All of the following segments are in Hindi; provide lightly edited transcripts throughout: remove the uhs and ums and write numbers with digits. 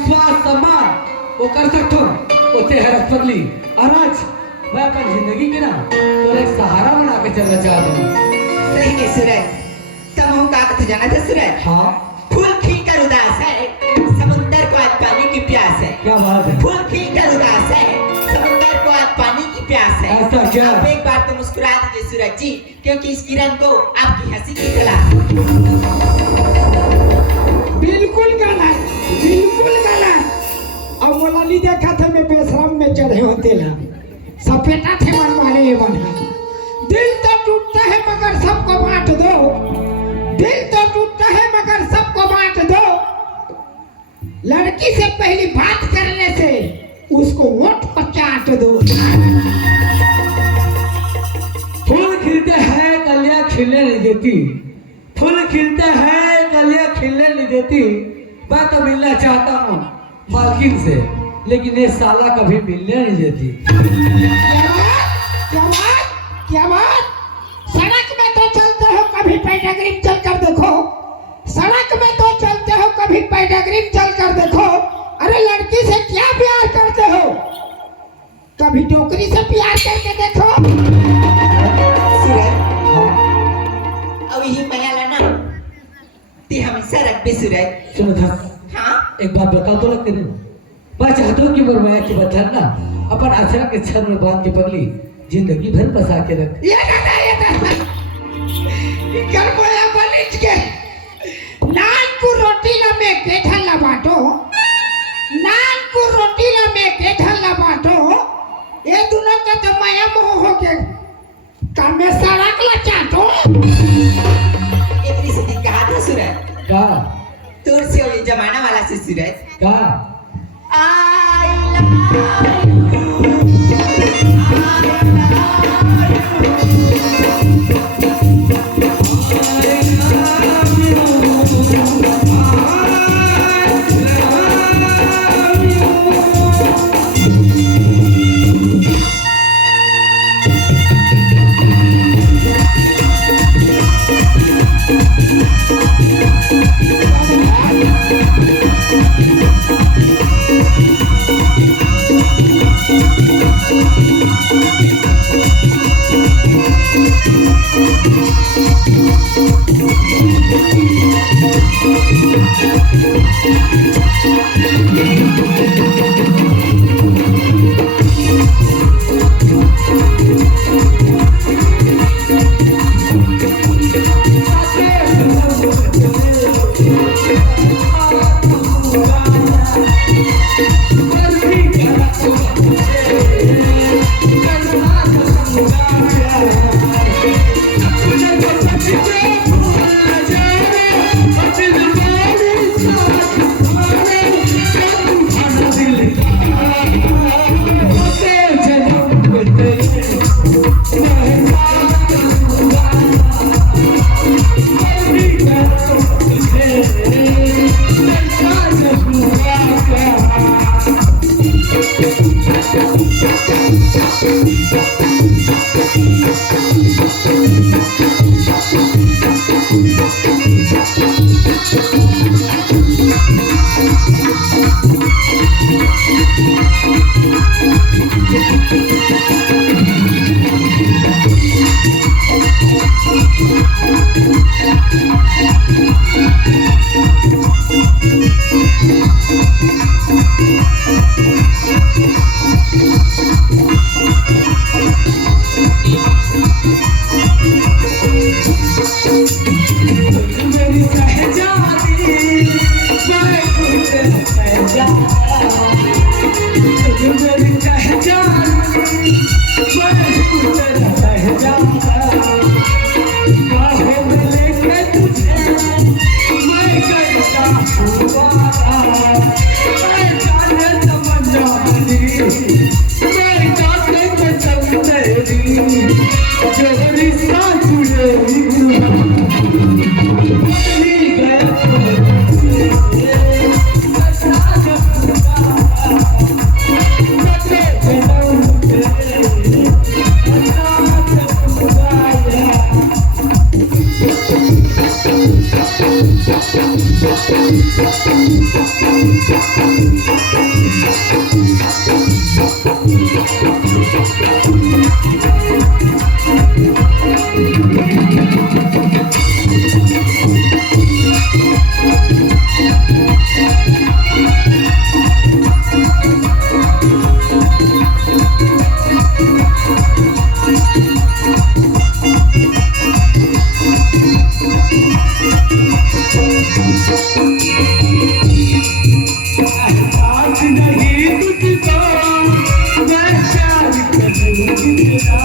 विश्वास सम्मान वो कर सकते हो तो हरत पगली। और आज मैं अपन जिंदगी के ना तो एक सहारा बना के चलना चाहता हूँ। सही के सूरज, तम का कथ जाना था सूरज। हाँ, फूल खिलकर उदास है, समुद्र को आज पानी की प्यास है। क्या बात है। फूल खिलकर उदास है, समुद्र को आज पानी की प्यास है। ऐसा क्या? अब एक बार तो मुस्कुरा दीजिए सूरज जी, क्योंकि इस किरण को आपकी हंसी की कला। बिल्कुल गलत, बिल्कुल गलत। अब मोलाली देखा था मैं बेशरम में चढ़े होते ला सपेटा थे मन मारे ये बना। दिल तो टूटता है मगर सबको बांट दो, दिल तो टूटता है मगर सबको बांट दो। लड़की से पहली बात करने से उसको वोट पर चाट दो। फूल खिलते हैं कलियां खिलने नहीं देती, फूल खिलते हैं कलियां खिलने नहीं देती। मैं तो मिलना चाहता हूँ मालकिन से, लेकिन ये साला कभी मिलने नहीं देती। क्या बात, क्या बात। सड़क में तो चलते हो कभी पेडाग्रीम चल कर देखो, सड़क में तो चलते हो कभी पेडाग्रीम चल कर देखो। अरे लड़की से क्या प्यार करते हो, कभी टोकरी से प्यार करके देखो। सूरज, अब यही माया लाना ते हमेशा रख पे सूरज। सुनो धर, हाँ, एक बात बता तो लग तेरे। मैं चाहता हूँ कि मरवाया के बदला ना अपन आचरा के छर में बांध के पगली जिंदगी भर बसा के रख। ये ना गरबोया बलिज के नान को रोटी ला में के ढल्ला बाटो, नान को रोटी ला में के ढल्ला बाटो। ये दोनों का तो माया मोह हो के काम में सड़क ला चाटो। एक रिश्ते कहा था सूरज, का तोर से ये जमाना वाला से सूरज। का I love साथ नहीं तुझको मैं प्यार करूंगी तेरा,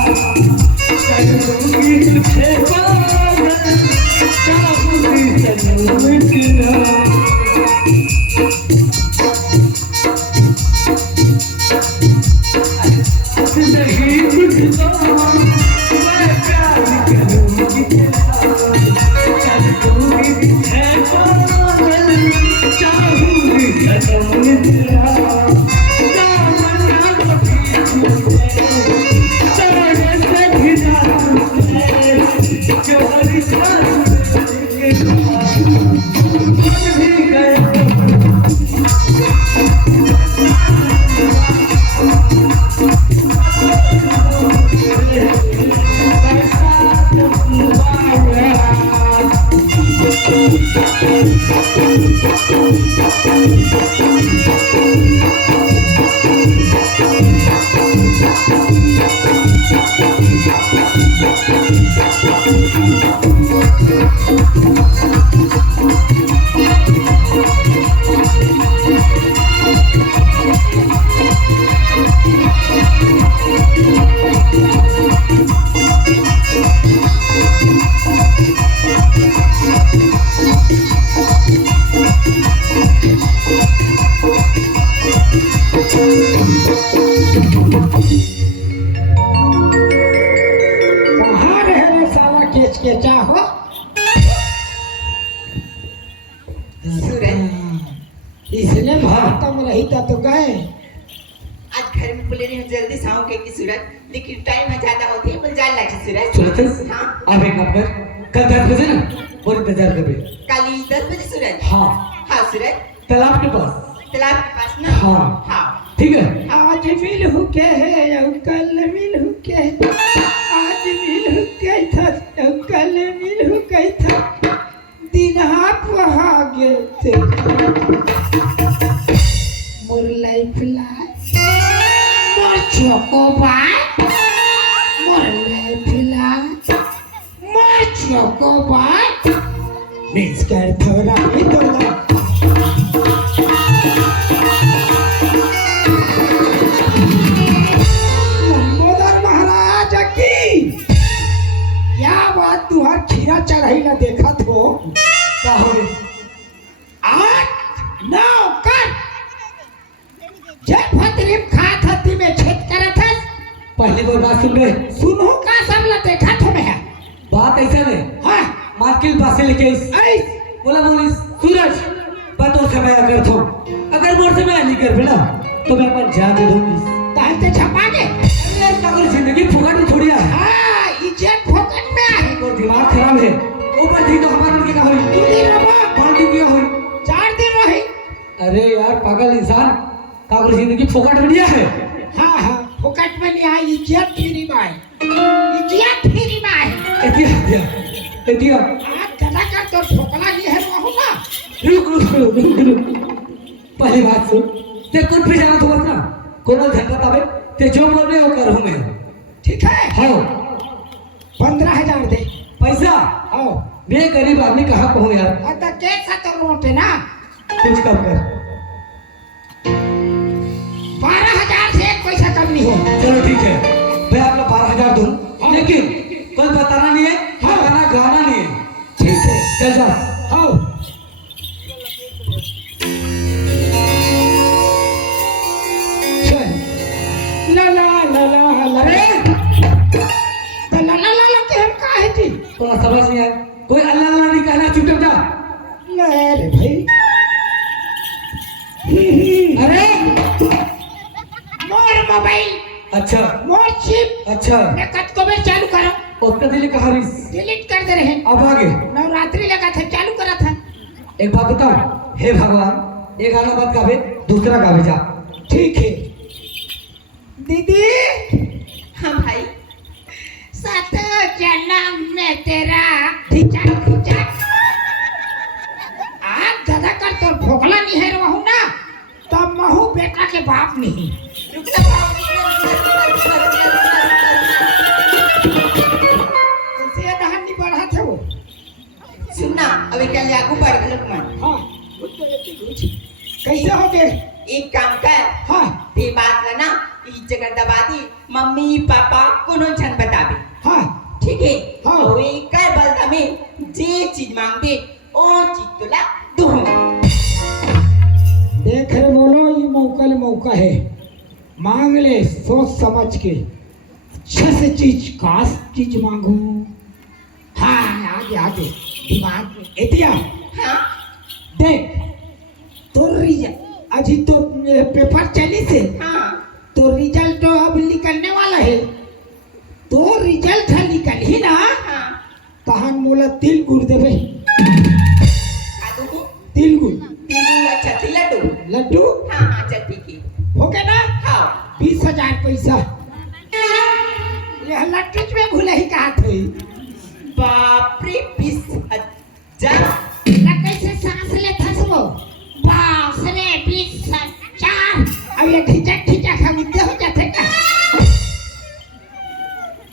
करूंगी तुझे पागल, चाहूंगी सनम तेरा। साथ नहीं तुझको मैं प्यार करूंगी तेरा, करूंगी तुझे पागल, चाहूंगी सनम तेरा। दामन भी तुझे, चरण से भी तुझे, जो रिश्ता तुझे मन भी गया। कहाँ रहे रे साला केच के चाहो? सूरज इसलिए भारत में रही था तो गए। आज घर में बोले नहीं जल्दी से आओगे कि सूरज, लेकिन टाइम में ज्यादा होती है मुझे जान लगे सूरज। सूरज हाँ आप एक काम कर, कल 10 बजे ना और इंतजार कर भी। कल 10 बजे सूरज। हाँ हाँ सूरज, तालाब के पास। तालाब के पास ना। हाँ हाँ ठीक है। आज मिल हो के है और कल मिल हो के है, आज मिल हो के था और कल मिल हो के था, दिन हाथ वहा गए थे मोर लाइफ लाइफ मोर चोको बाय, मोर लाइफ लाइफ मोर चोको बाय, मिस कर थोड़ा ही तो मोदर महाराज की क्या बात, तुहार खीरा चढ़ाई ला देखा तो क्या हो गई? 8 9 कर जब फतरीम खात हती में छेद करत है। पहले वो बात सुन रहे, सुनो का सब ला देखा तो मैं। बात ऐसे नहीं, हाँ मार्किल पासे लेके इस ऐ बोला बोली सूरज बतो समय अगर तो अगर मोर से मैं नहीं कर बेटा तो मैं अपन जान दे दूंगी। ताते छपा के अरे पागल, जिंदगी फुकट में थोड़ी है। हाँ इज्जत फोकट में है। तो दिमाग खराब है, ऊपर थी तो हमारा लड़के का हुई, तू दिन रहा 5 दिन क्या हुई। 4 दिन रही। अरे यार पागल इंसान, कागज जिंदगी फुकट में दिया है। हाँ हाँ फोकट में नहीं है, इज्जत फ्री में है, इज्जत फ्री में है। एतिया आज गला का तो ठोकला नहीं है वो ना। रुक पहली बात सुन, ते कौन पे जाना तो ना कोनो झटका तावे ते जो बोल रहे हो करूं मैं। ठीक है हाँ 15,000 दे पैसा, आओ। मैं गरीब आदमी कहाँ को हूँ यार, आता केक सा तो नोट है ना। कुछ कम कर। 12,000 से एक पैसा कम नहीं हो। चलो ठीक है, मैं आपको 12,000 दूं, लेकिन कोई बताना नहीं है, गाना गाना नहीं है। ठीक है चल जा। आओ। चल ला ला ला ला ला रे तो ला ला ला ला के हम का है जी। थोड़ा समझ नहीं आया, कोई अल्लाह अल्लाह नहीं कहना, चुपचाप जा। नहीं रे भाई। अरे मोर मोबाइल अच्छा मोर चिप अच्छा, मैं कट को में चालू करो। उसका दिल कहा रिस, डिलीट कर दे रहे हैं। अब आगे नवरात्रि लगा था चालू करा था। एक बात बताओ, हे भगवान एक गाना बात गावे, दूसरा गावे जा। ठीक है दीदी। हाँ भाई। सात जन्म में तेरा खिचा खिचा आज दादा कर तो भोगला नहीं है रहू ना, तब महू बेटा के बाप नहीं। रुक जा कैसे दहन नहीं बढ़ा थे वो। सुनना अभी कल याकू बढ़ गलत मन। हाँ कैसे हो गए। एक काम कर। हाँ ते बात ला ना इस जगह दबा दी मम्मी पापा कोनो छन बताबे। हाँ ठीक है। हाँ। और एक कर बलता में जे चीज मांगते ओ चीज तो ला दूँ। देख रहे बोलो ये मौका है, मांग ले सोच समझ के। अच्छे से चीज मांगू। हाँ आगे आगे दिमाग में एतिया। हाँ देख तो रिजल्ट अजी तो पेपर चली से, हाँ तो रिजल्ट तो अब निकलने वाला है। तो रिजल्ट निकल ही ना, हाँ। तहन मोला तिल गुड़ देवे। खादू को तिल गुड़ तीन अच्छा थी लड्डू। लड्डू हाँ हाँ चल ठीक है। हो गया ना। हाँ 20,000 पैसा। यह लड्डू में भूले ही कहा थे। बाप रे 20,000। कैसे सांस ले थसबो। बाप रे 20,000। अब ये खिचा खरीदते हो जाते का।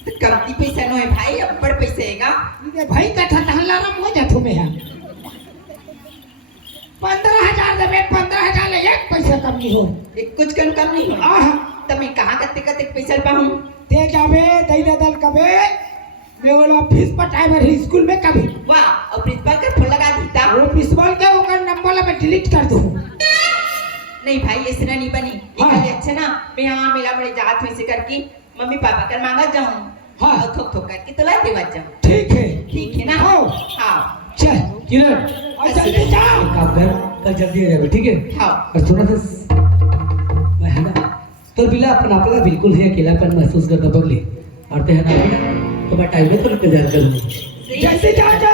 तो कमती पैसा नो है भाई, अब बड़ पैसे हैगा। ये भाई कथा तहलारम हो जातो में है। 15,000 देवे, 15,000 ले एक पैसा कम नहीं हो। एक कुछ कम नहीं हो। आह तब मैं कहाँ कते पैसा पाऊँ। ते जावे दैदा दल कबे मैं वाला फीस पटाए भर स्कूल में कभी। वाह और प्रिंसिपल का फोन लगा देता। वो प्रिंसिपल के ओकर नंबर ला मैं डिलीट कर दूं। नहीं भाई ऐसे ना नहीं बनी। हाँ। निकले अच्छा ना मैं यहाँ मेरा बड़े जात हुई से करके मम्मी पापा कर मांगा जाऊँ। हाँ। और थोक थोक करके तो ला देवा जाऊँ। ठीक है ठीक है ना। हाँ। हाँ चल किरण और जल्दी जा। एक काम कर, कल जल्दी आ जावे, ठीक है। हाँ और थोड़ा सा मैं है ना तो बिला अपना बिल्कुल ही अकेलापन महसूस करता बबली, और ते है ना तो मैं टाइम में तो इंतजार करूँगा। सही जल्दी जा।